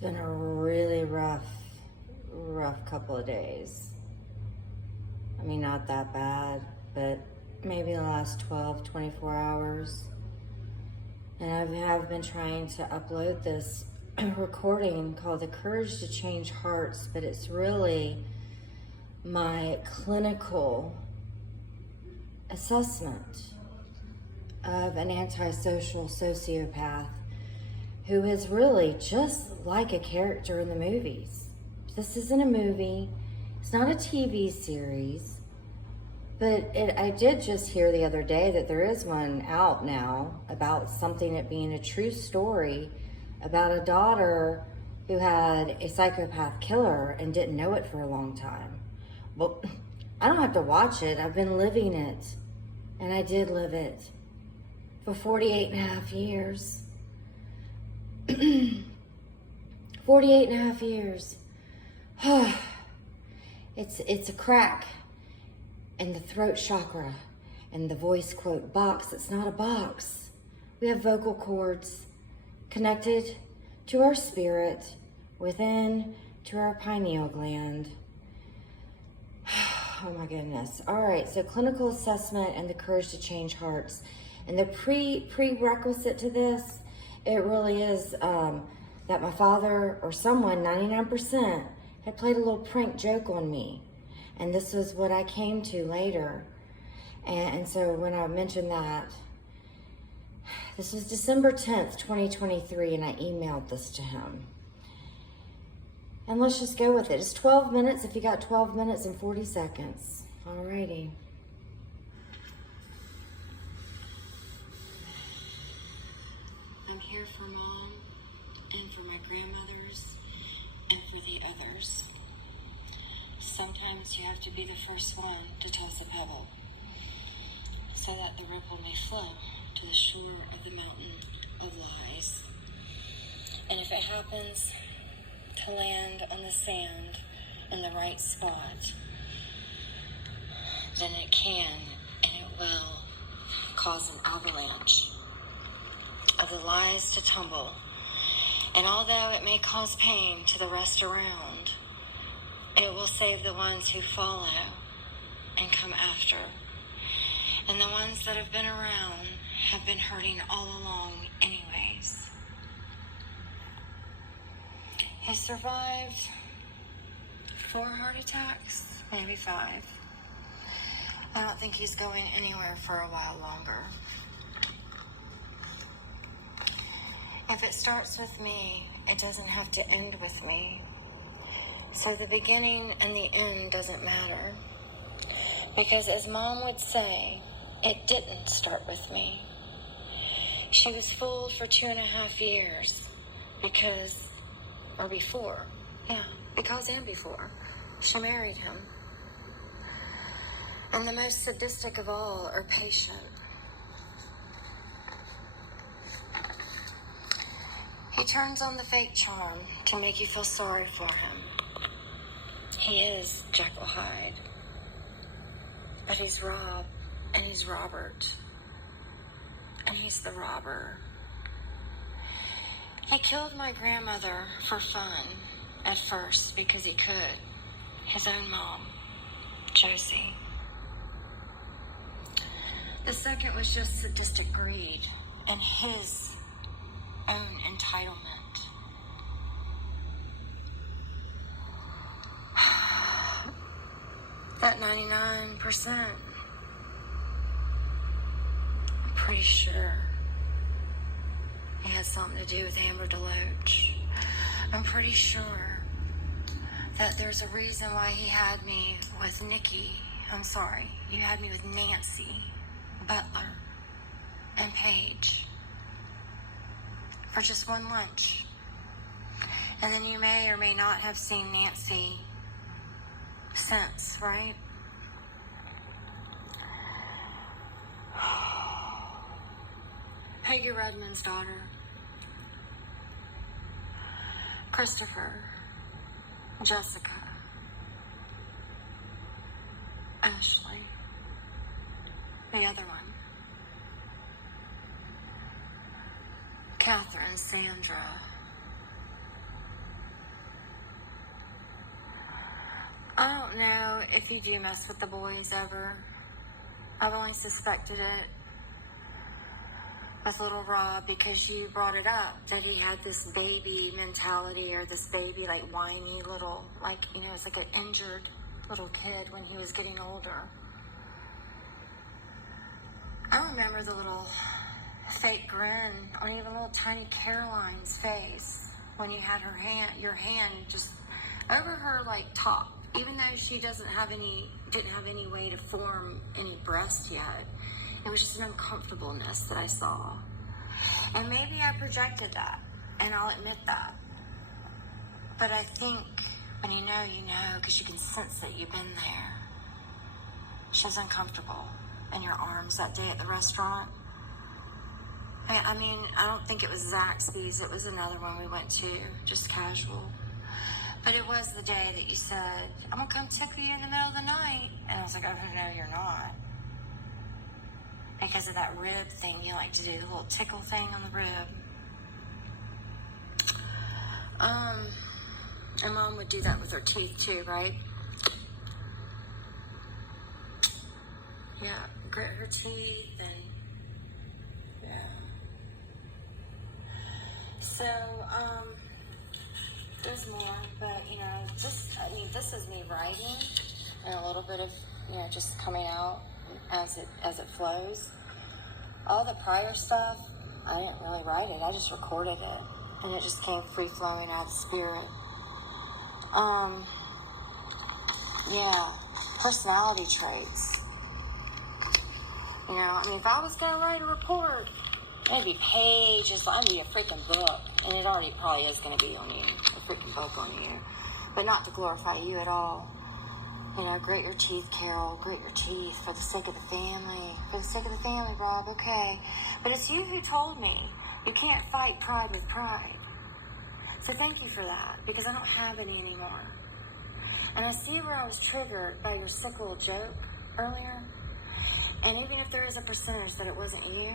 been a really rough couple of days. I mean, not that bad, but maybe the last 12, 24 hours. And I have been trying to upload this recording called The Courage to Change Hearts, but it's really my clinical assessment of an antisocial sociopath who is really just like a character in the movies. This isn't a movie. It's not a TV series. But I did just hear the other day that there is one out now about something it being a true story about a daughter who had a psychopath killer and didn't know it for a long time. Well, I don't have to watch it. I've been living it. And I did live it for 48 and a half years. 48 and a half years. It's a crack in the throat chakra and the voice quote box. It's not a box. We have vocal cords connected to our spirit, within to our pineal gland. Oh my goodness. All right, so clinical assessment and the courage to change hearts. And the prerequisite to this, it really is that my father or someone, 99%, had played a little prank joke on me. And this was what I came to later. And so when I mentioned that, this was December 10th, 2023, and I emailed this to him. And let's just go with it. It's 12 minutes if you got 12 minutes and 40 seconds. Alrighty. I'm here for Mom and for my grandmothers and for the others. Sometimes you have to be the first one to toss a pebble so that the ripple may flow to the shore of the mountain of lies. And if it happens to land on the sand in the right spot, then it can and it will cause an avalanche of the lies to tumble. And although it may cause pain to the rest around, it will save the ones who follow and come after. And the ones that have been around have been hurting all along anyways. He survived 4 heart attacks, maybe 5. I don't think he's going anywhere for a while longer. If it starts with me, it doesn't have to end with me. So the beginning and the end doesn't matter. Because as Mom would say, it didn't start with me. She was fooled for 2.5 years because before, she married him. And the most sadistic of all are patient. He turns on the fake charm to make you feel sorry for him. He is Jekyll Hyde. But he's Rob, and he's Robert. And he's the robber. He killed my grandmother for fun at first because he could. His own mom, Josie. The second was just sadistic greed and his own entitlement. That 99%, I'm pretty sure he had something to do with Amber DeLoach. I'm pretty sure that there's a reason why he had me with you had me with Nancy, Butler, and Paige for just one lunch. And then you may or may not have seen Nancy since, right? Peggy Redmond's daughter, Christopher, Jessica, Ashley, the other one, Catherine, Sandra, don't know if you do mess with the boys ever. I've only suspected it with little Rob because you brought it up that he had this baby mentality or this baby, like, whiny little, like, you know, it's like an injured little kid when he was getting older. I remember the little fake grin on even little tiny Caroline's face when you had your hand just over her, like, top, even though she didn't have any way to form any breast yet. It was just an uncomfortableness that I saw. And maybe I projected that, and I'll admit that. But I think when you know, because you can sense that you've been there. She was uncomfortable in your arms that day at the restaurant. I mean, I don't think it was Zaxby's. It was another one we went to, just casual. But it was the day that you said, I'm going to come tickle you in the middle of the night. And I was like, oh, no, you're not. Because of that rib thing you like to do, the little tickle thing on the rib. And Mom would do that with her teeth too, right? Yeah, grit her teeth and yeah. So, there's more, but you know, this is me writing and a little bit of, just coming out as it flows. All the prior stuff, I didn't really write it. I just recorded it, and it just came free flowing out of the spirit. Yeah, personality traits. If I was gonna write a report, it'd be pages. It'd be a freaking book, and it already probably is gonna be on you, a freaking book on you, but not to glorify you at all. Grit your teeth, Carol. Grit your teeth for the sake of the family. For the sake of the family, Rob. Okay. But it's you who told me you can't fight pride with pride. So thank you for that, because I don't have any anymore. And I see where I was triggered by your sick little joke earlier. And even if there is a percentage that it wasn't you,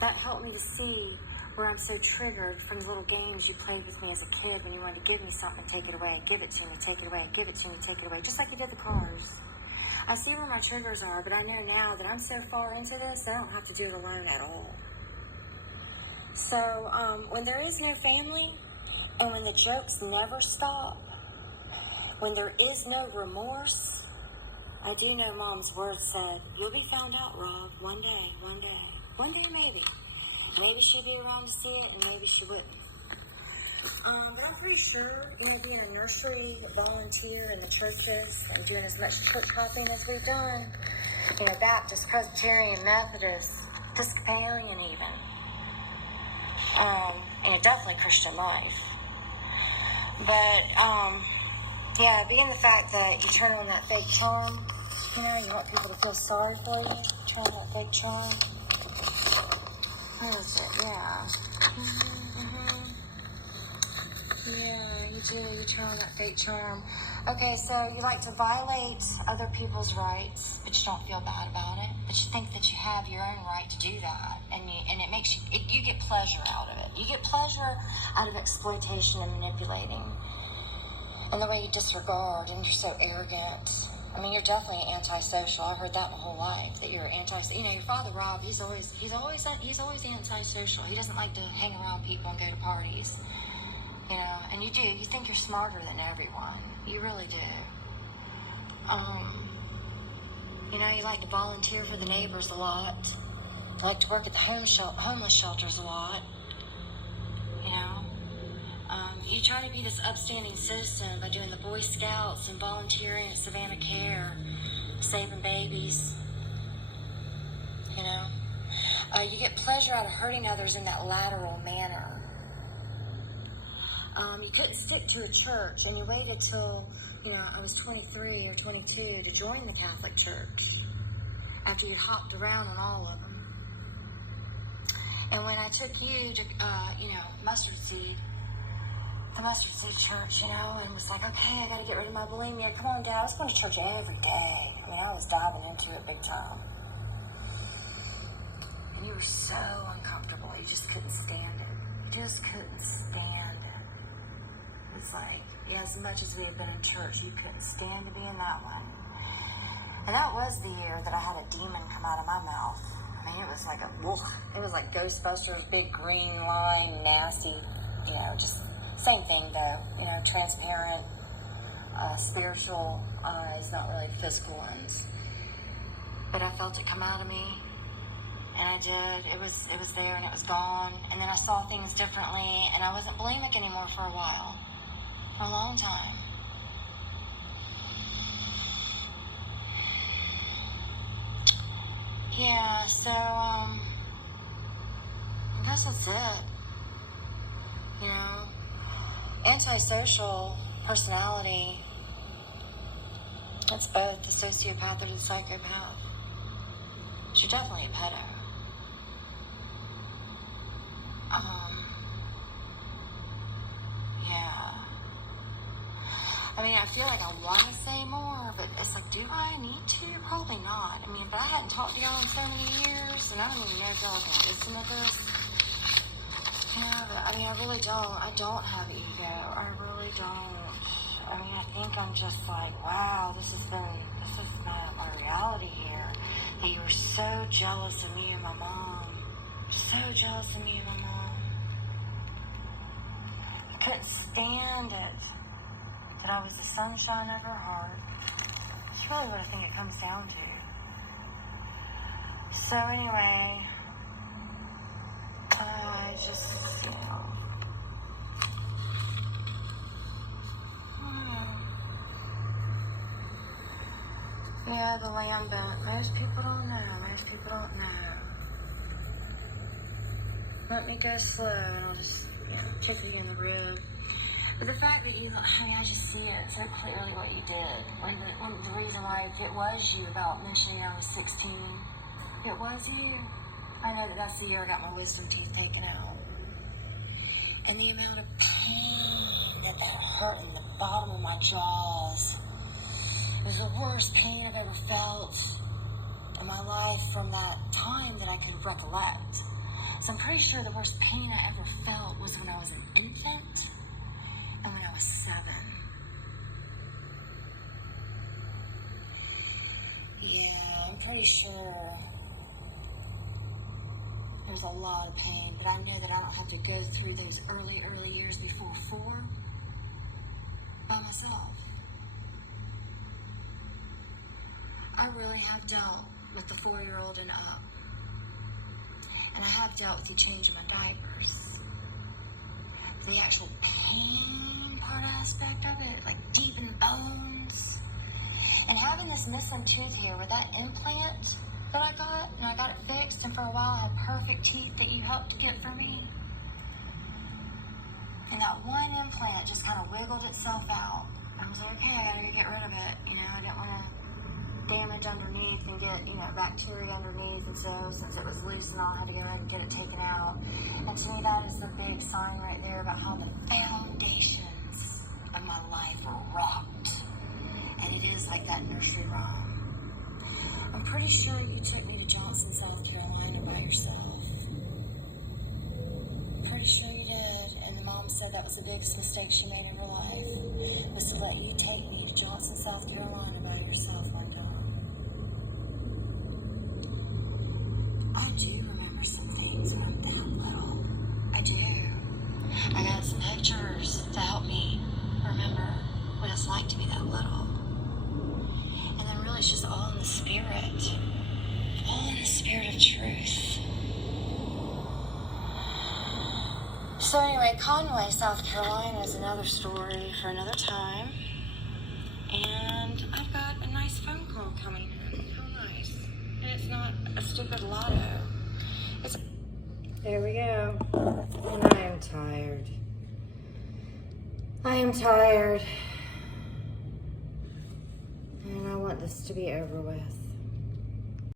that helped me to see where I'm so triggered from the little games you played with me as a kid when you wanted to give me something, take it away, give it to me, take it away, give it to me, take it away, just like you did the cars. I see where my triggers are, but I know now that I'm so far into this that I don't have to do it alone at all. So when there is no family, and when the jokes never stop, when there is no remorse, I do know Mom's words said, you'll be found out, Rob, one day, one day. One day maybe. Maybe she'd be around to see it, and maybe she wouldn't. But I'm pretty sure, being a nursery volunteer in the churches and doing as much church hopping as we've done, Baptist, Presbyterian, Methodist, Episcopalian even, definitely Christian life. But, being the fact that you turn on that fake charm, you want people to feel sorry for you, turn on that fake charm. What is it? Yeah. Yeah, you do. You turn on that fake charm. Okay, so you like to violate other people's rights, but you don't feel bad about it. But you think that you have your own right to do that, and it makes you get pleasure out of it. You get pleasure out of exploitation and manipulating, and the way you disregard, and you're so arrogant. You're definitely antisocial. I've heard that my whole life, that you're your father, Rob, he's always antisocial. He doesn't like to hang around people and go to parties. And you do. You think you're smarter than everyone. You really do. You like to volunteer for the neighbors a lot. You like to work at the homeless shelters a lot. You try to be this upstanding citizen by doing the Boy Scouts and volunteering at Savannah Care, saving babies. You get pleasure out of hurting others in that lateral manner. You couldn't stick to a church, and you waited till, I was 23 or 22 to join the Catholic Church after you hopped around on all of them. And when I took you to, the Mustard Seed Church, and was like, okay, I got to get rid of my bulimia. Come on, Dad. I was going to church every day. I was diving into it big time. And you were so uncomfortable. You just couldn't stand it. You just couldn't stand it. It's like, as much as we had been in church, you couldn't stand to be in that one. And that was the year that I had a demon come out of my mouth. I mean, it was like it was like Ghostbusters, big green line, nasty, just same thing though, transparent, spiritual eyes, not really physical ones. But I felt it come out of me, and I did. It was there and it was gone. And then I saw things differently, and I wasn't bulimic anymore for a while, for a long time. Yeah, so, I guess that's it. Antisocial personality, it's both the sociopath or the psychopath. You're definitely a pedo. Yeah. I mean, I feel like I want to say more, but it's like, do I need to? Probably not. I mean, but I hadn't talked to y'all in so many years, and I don't even know if y'all can listen to this. But I mean, I really don't. I don't have ego. I really don't. I mean, I think I'm just like, wow, this is my reality here. That you were so jealous of me and my mom. So jealous of me and my mom. I couldn't stand it. That I was the sunshine of her heart. It's really what I think it comes down to. So anyway, I just, Yeah, the land bank. Most people don't know. Let me go slow and I'll just, chip you in the rib. But the fact that I just see it so clearly what you did. Like the reason why, if it was you about mentioning I was 16, it was you. I know that's the year I got my wisdom teeth taken out. And the amount of pain that hurt in the bottom of my jaws was the worst pain I've ever felt in my life from that time that I could recollect. So I'm pretty sure the worst pain I ever felt was when I was an infant. And when I was 7. Yeah, I'm pretty sure there's a lot of pain, but I know that I don't have to go through those early years before 4 by myself. I really have dealt with the 4-year-old and up. And I have dealt with the changing my diapers. The actual pain part aspect of it, like deep in the bones. And having this missing tooth here with that implant that I got, and I got it fixed, and for a while I had perfect teeth that you helped get for me. And that one implant just kind of wiggled itself out. I was like, okay, I gotta get rid of it. I didn't want to damage underneath and get, bacteria underneath, and so since it was loose and all, I had to go ahead and get it taken out. And to me, that is the big sign right there about how the foundations of my life are rocked. And it is like that nursery rhyme. I'm pretty sure you took me to Johnson, South Carolina by yourself. Pretty sure you did. And the mom said that was the biggest mistake she made in her life, was to let you take me to Johnson, South Carolina by yourself one time. I do remember some things when I'm that little. I do. I got some pictures to help me remember what it's like to be that little. And then really it's just all in the spirit. All in the spirit of truth. So anyway, Conway, South Carolina is another story for another time. And I've got a nice phone call coming in. How nice. And it's not a stupid lotto. There we go. And I am tired. And I want this to be over with.